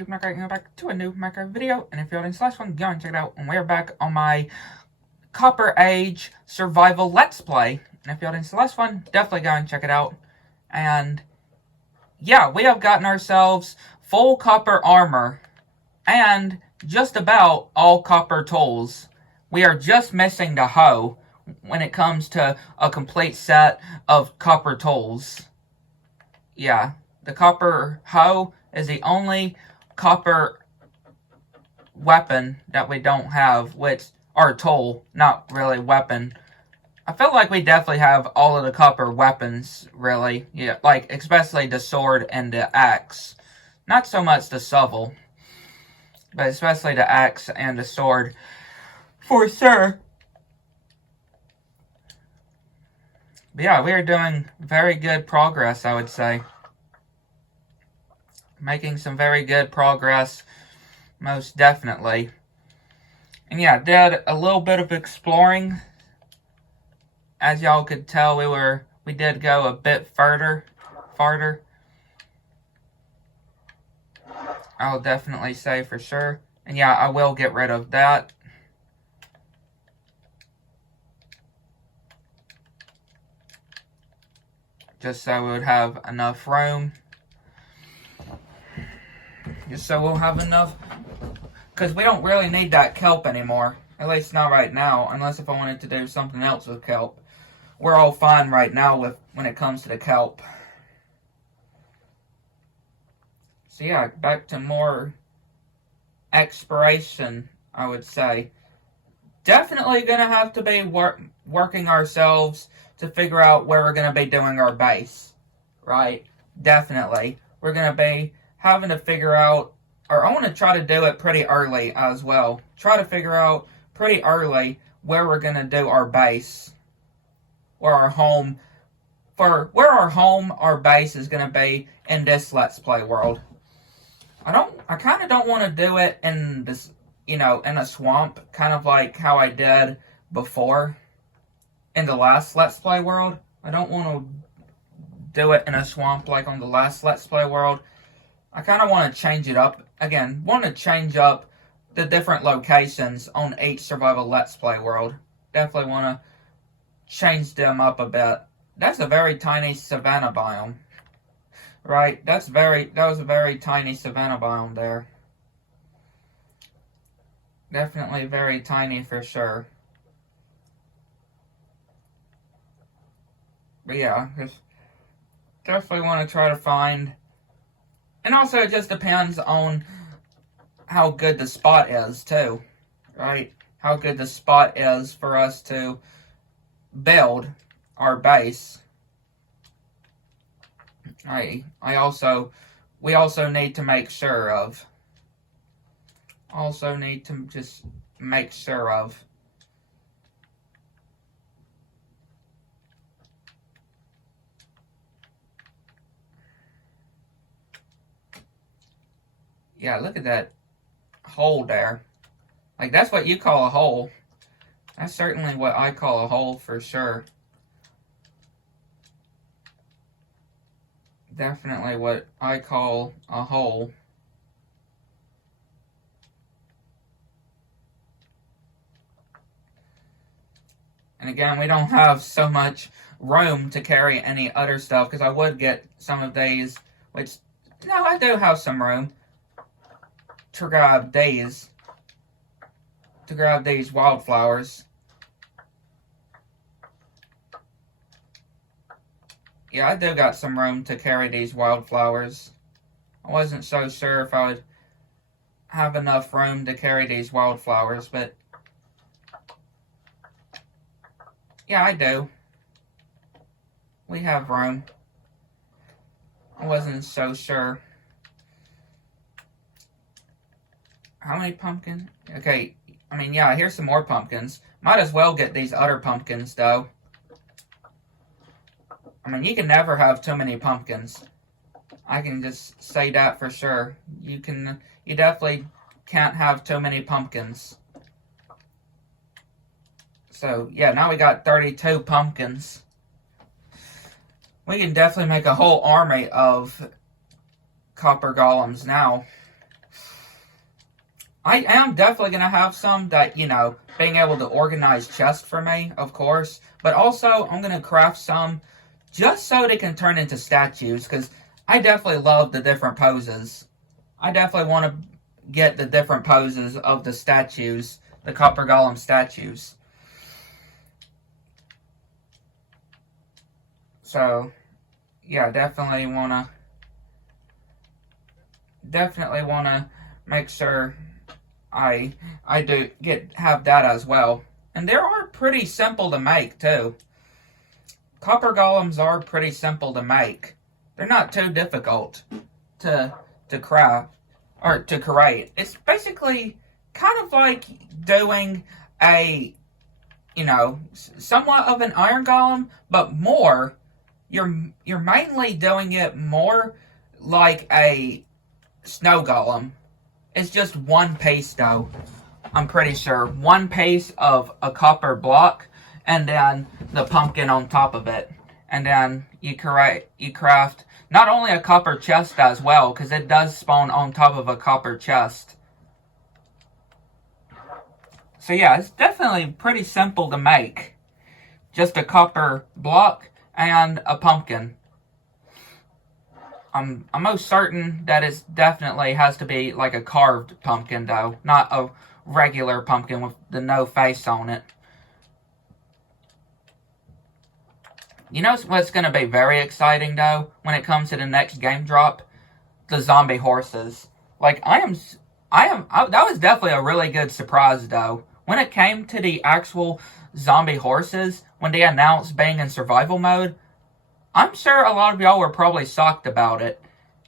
everybody, you're going back to a new Minecraft video, and if you're this last one, go and check it out, and we're back on my Copper Age Survival Let's Play, and if you're this last one, definitely go and check it out, and yeah, we have gotten ourselves full copper armor, and just about all copper tools. We are just missing the hoe when it comes to a complete set of copper tools. Yeah, the copper hoe is the only copper weapon that we don't have, or tool, not really weapon. I feel like we definitely have all of the copper weapons, really. Yeah, like, especially the sword and the axe. Not so much the shovel, but especially the axe and the sword, for sure. But yeah, we are doing very good progress, I would say. Making some very good progress, most definitely. And yeah, did a little bit of exploring. As y'all could tell, we did go a bit farther. I'll definitely say for sure. And yeah, I will get rid of that. Just so we would have enough room. Just so we'll have enough. Because we don't really need that kelp anymore. At least not right now. Unless if I wanted to do something else with kelp. We're all fine right now when it comes to the kelp. So yeah, back to more exploration, I would say. Definitely gonna have to be working ourselves to figure out where we're gonna be doing our base. Right? Definitely. We're gonna be having to figure out, or I want to try to do it pretty early as well. Try to figure out pretty early where we're going to do our base. Where our home our base is going to be in this Let's Play world. I kind of don't want to do it in this, in a swamp, kind of like how I did before in the last Let's Play world. I don't want to do it in a swamp like on the last Let's Play world. I kind of want to change it up. Again, want to change up the different locations on each Survival Let's Play world. Definitely want to change them up a bit. That's a very tiny savanna biome. Right? That was a very tiny savanna biome there. Definitely very tiny for sure. But yeah, just definitely want to try to find. And also, it just depends on how good the spot is, too. Right? How good the spot is for us to build our base. We also need to make sure of. Also need to just make sure of. Yeah, look at that hole there. Like, that's what you call a hole. That's certainly what I call a hole for sure. Definitely what I call a hole. And again, we don't have so much room to carry any other stuff, because I would get some of these, which, no, I do have some room to grab these wildflowers. Yeah, I do got some room to carry these wildflowers. I wasn't so sure if I would have enough room to carry these wildflowers, but yeah, I do. We have room. I wasn't so sure. How many pumpkins? Okay, I mean, yeah, here's some more pumpkins. Might as well get these other pumpkins, though. I mean, you can never have too many pumpkins. I can just say that for sure. You definitely can't have too many pumpkins. So, yeah, now we got 32 pumpkins. We can definitely make a whole army of copper golems now. I am definitely going to have some that, being able to organize chests for me, of course. But also, I'm going to craft some just so they can turn into statues, because I definitely love the different poses. I definitely want to get the different poses of the statues, the Copper Golem statues. So, yeah, definitely want to make sure I have that as well. And they are pretty simple to make too. Copper golems are pretty simple to make. They're not too difficult to craft or to create. It's basically kind of like doing a somewhat of an iron golem, but more you're mainly doing it more like a snow golem. It's just one piece though. I'm pretty sure one piece of a copper block, and then the pumpkin on top of it, and then you craft not only a copper chest as well, because it does spawn on top of a copper chest. So yeah, it's definitely pretty simple to make. Just a copper block and a pumpkin. I'm most certain that it definitely has to be like a carved pumpkin though, not a regular pumpkin with the no face on it. You know what's going to be very exciting though when it comes to the next game drop? The zombie horses. Like that was definitely a really good surprise though. When it came to the actual zombie horses, when they announced being in survival mode, I'm sure a lot of y'all were probably shocked about it.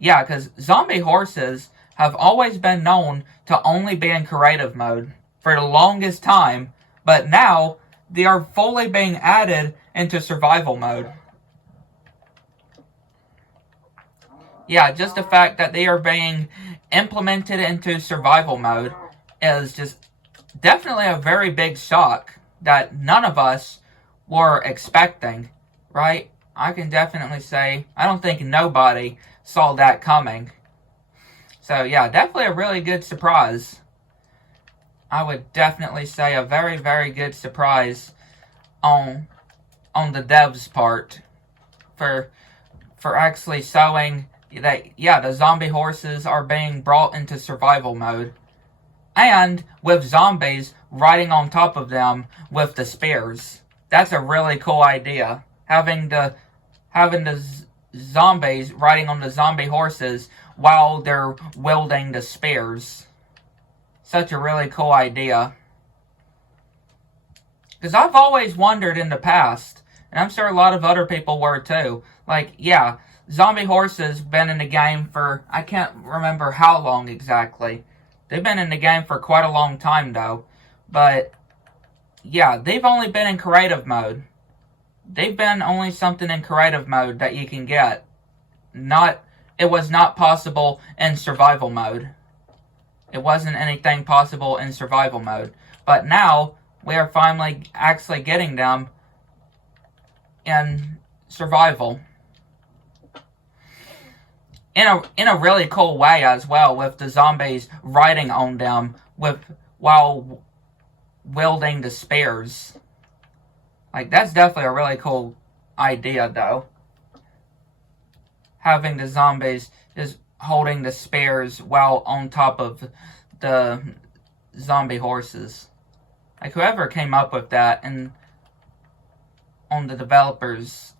Yeah, because zombie horses have always been known to only be in creative mode for the longest time, but now they are fully being added into survival mode. Yeah, just the fact that they are being implemented into survival mode is just definitely a very big shock that none of us were expecting, right? I can definitely say I don't think nobody saw that coming. So yeah, definitely a really good surprise. I would definitely say a very, very good surprise on the devs' part for actually showing that, yeah, the zombie horses are being brought into survival mode. And with zombies riding on top of them with the spears. That's a really cool idea. Having the zombies riding on the zombie horses while they're wielding the spears. Such a really cool idea. Because I've always wondered in the past, and I'm sure a lot of other people were too, like, yeah, zombie horses been in the game for, I can't remember how long exactly. They've been in the game for quite a long time though. But, yeah, they've only been in creative mode. They've been only something in creative mode that you can get. It was not possible in survival mode. It wasn't anything possible in survival mode. But now, we are finally actually getting them in survival. In a really cool way as well, with the zombies riding on them while wielding the spears. Like, that's definitely a really cool idea, though. Having the zombies just holding the spears while on top of the zombie horses. Like, whoever came up with that, and on the developers,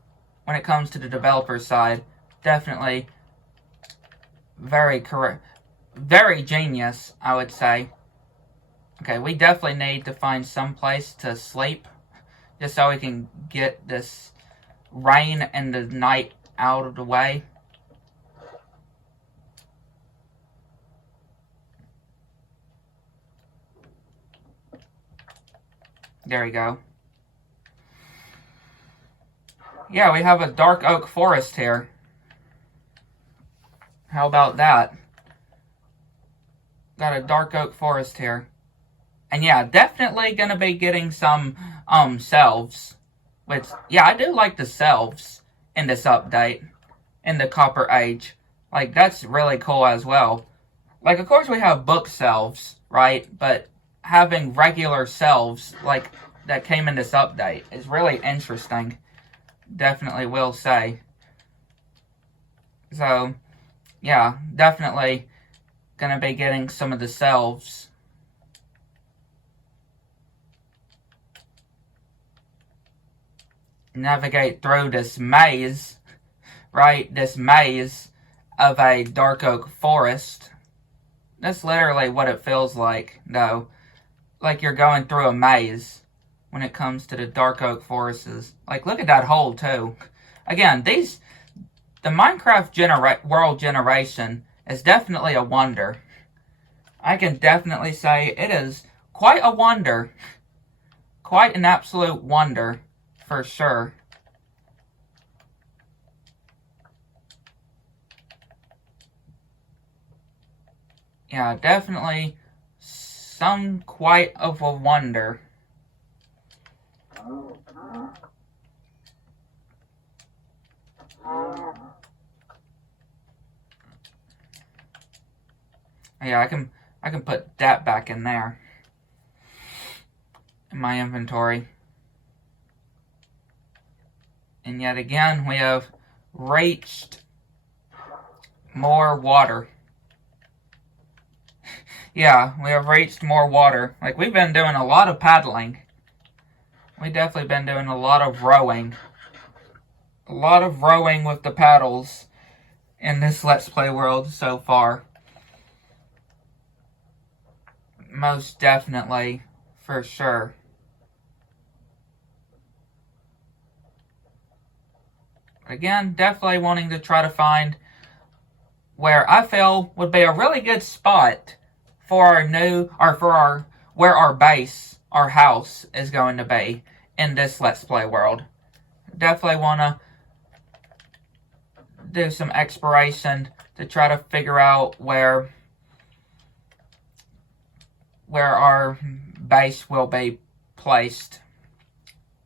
when it comes to the developer side, definitely very correct. Very genius, I would say. Okay, we definitely need to find some place to sleep, just so we can get this rain and the night out of the way. There we go. Yeah, we have a dark oak forest here. How about that? Got a dark oak forest here. And yeah, definitely gonna be getting some selves. Which, yeah, I do like the selves in this update. In the Copper Age. Like, that's really cool as well. Like, of course we have book selves. right? But having regular selves like that came in this update is really interesting. Definitely will say. So, yeah, definitely gonna be getting some of the selves. Navigate through this maze, right? This maze of a dark oak forest. That's literally what it feels like, though. Like you're going through a maze when it comes to the dark oak forests. Like, look at that hole, too. Again, the Minecraft world generation is definitely a wonder. I can definitely say it is quite a wonder. Quite an absolute wonder, for sure. Yeah, definitely some quite of a wonder. Yeah, I can put that back in there. In my inventory. And yet again, we have reached more water. Yeah, we have reached more water. Like, we've been doing a lot of paddling. We've definitely been doing a lot of rowing. A lot of rowing with the paddles in this Let's Play world so far. Most definitely, for sure. Again, definitely wanting to try to find where I feel would be a really good spot for our new, or for our, where our base, our house is going to be in this Let's Play world. Definitely want to do some exploration to try to figure out where our base will be placed.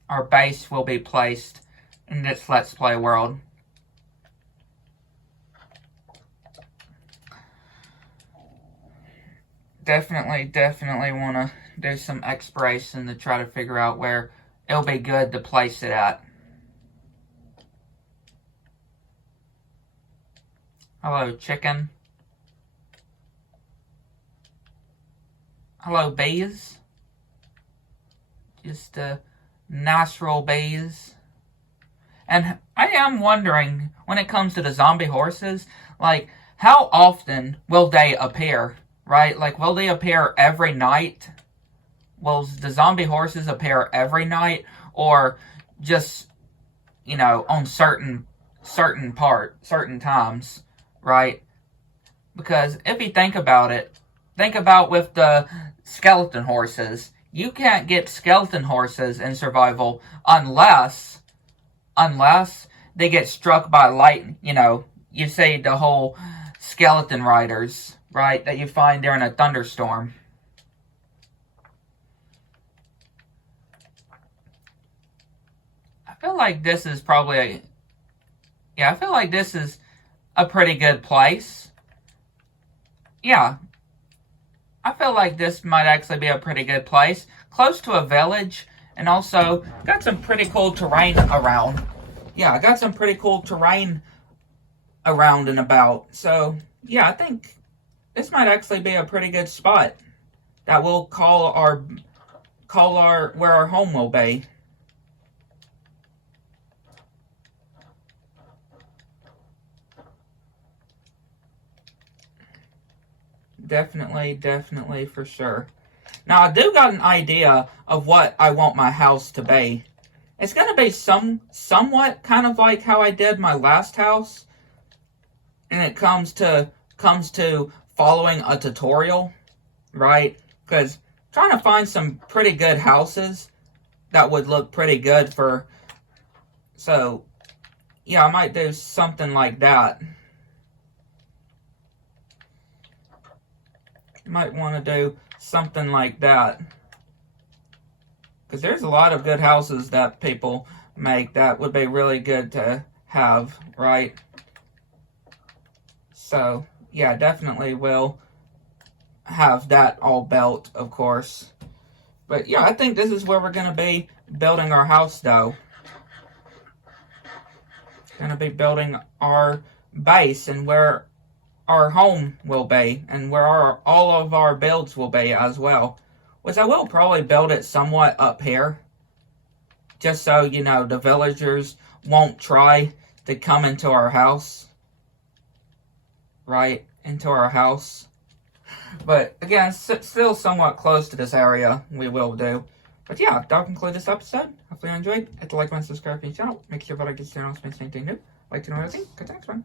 Our base will be placed in this Let's Play world. Definitely want to do some exploration to try to figure out where it'll be good to place it at. Hello, chicken. Hello, bees. Just natural bees. And I am wondering, when it comes to the zombie horses, like, how often will they appear, right? Like, will they appear every night? Will the zombie horses appear every night? Or just, you know, on certain times, right? Because if you think about it, think about with the skeleton horses. You can't get skeleton horses in survival unless they get struck by lightning. You know, you see the whole skeleton riders, right, that you find during a thunderstorm. I feel like this is probably I feel like this is a pretty good place. Yeah. I feel like this might actually be a pretty good place. Close to a village, and also got some pretty cool terrain around. Yeah, I got some pretty cool terrain around and about. So, yeah, I think this might actually be a pretty good spot that we'll call our where our home will be. Definitely for sure. Now, I do got an idea of what I want my house to be. It's going to be somewhat kind of like how I did my last house. And it comes to following a tutorial, right? Because trying to find some pretty good houses that would look pretty good for... So, yeah, I might do something like that. Might want to do something like that. Because there's a lot of good houses that people make that would be really good to have, right? So, yeah, definitely will have that all built, of course. But yeah, I think this is where we're going to be building our house, though. Going to be building our base and where our home will be and where all of our builds will be as well. Which I will probably build it somewhat up here. Just so, you know, the villagers won't try to come into our house. Right? Into our house. But again, still somewhat close to this area, we will do. But yeah, that'll conclude this episode. Hopefully you enjoyed. Hit the like button, subscribe to the channel. Make sure that I get to know anything new. Like to know anything. Good next one.